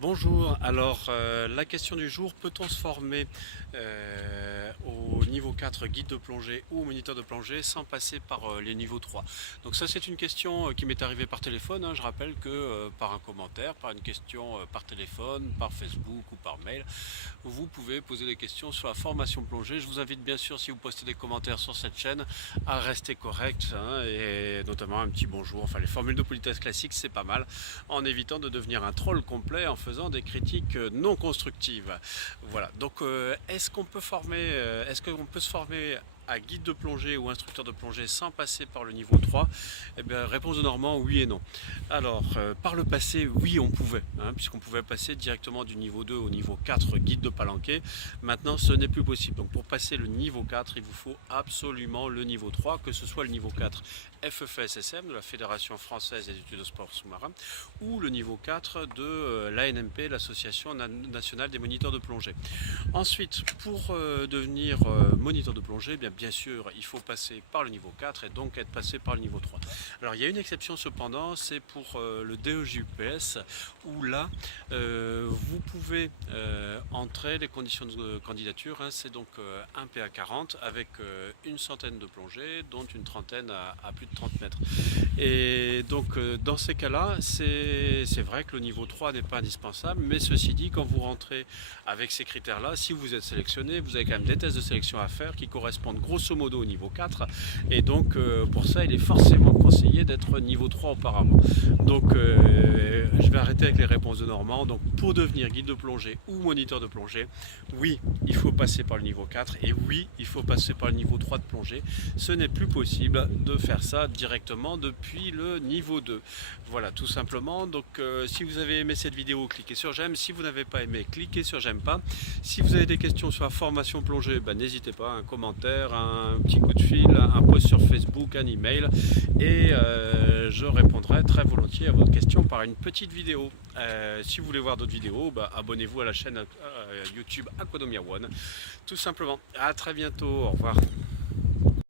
Bonjour, alors la question du jour, peut-on se former au niveau 4 guide de plongée ou au moniteur de plongée sans passer par les niveaux 3? Donc ça c'est une question qui m'est arrivée par téléphone, hein. Je rappelle que par un commentaire, par une question par téléphone, par Facebook ou par mail, vous pouvez poser des questions sur la formation plongée. Je vous invite bien sûr, si vous postez des commentaires sur cette chaîne, à rester correct, hein, et notamment un petit bonjour, enfin les formules de politesse classiques c'est pas mal, en évitant de devenir un troll complet en faisant des critiques non constructives. Voilà, donc est-ce qu'on peut est-ce qu'on peut se former à guide de plongée ou instructeur de plongée sans passer par le niveau 3? Eh bien, réponse de Normand, oui et non. Alors, par le passé, oui, on pouvait, hein, puisqu'on pouvait passer directement du niveau 2 au niveau 4 guide de palanquet. Maintenant, ce n'est plus possible. Donc, pour passer le niveau 4, il vous faut absolument le niveau 3, que ce soit le niveau 4 FEFSSM, de la Fédération Française des études de sport sous-marin, ou le niveau 4 de l'ANMP, l'Association nationale des moniteurs de plongée. Ensuite, pour devenir moniteur de plongée, bien sûr, il faut passer par le niveau 4 et donc être passé par le niveau 3. Alors, il y a une exception cependant, c'est pour le DEJUPS, où là, vous pouvez entrer les conditions de candidature, hein, c'est donc un PA40 avec une centaine de plongées, dont une trentaine à plus de 30 mètres. Et donc, dans ces cas-là, c'est vrai que le niveau 3 n'est pas indispensable, mais ceci dit, quand vous rentrez avec ces critères-là, si vous êtes sélectionné, vous avez quand même des tests de sélection à faire qui correspondent grosso modo au niveau 4, et donc pour ça, il est forcément conseillé d'être niveau 3 auparavant. Donc, je vais arrêter avec les réponses de Normand. Donc, pour devenir guide de plongée ou moniteur de plongée, oui, il faut passer par le niveau 4 et oui, il faut passer par le niveau 3 de plongée. Ce n'est plus possible de faire ça directement depuis le niveau 2. Voilà, tout simplement. Donc, si vous avez aimé cette vidéo, cliquez sur j'aime. Si vous n'avez pas aimé, cliquez sur j'aime pas. Si vous avez des questions sur la formation plongée, n'hésitez pas, un commentaire, un petit coup de fil, un post sur Facebook, un email, et je répondrai très volontiers à votre question par une petite vidéo. Si vous voulez voir d'autres vidéos, abonnez-vous à la chaîne YouTube Aquadomia One, tout simplement. À très bientôt, au revoir.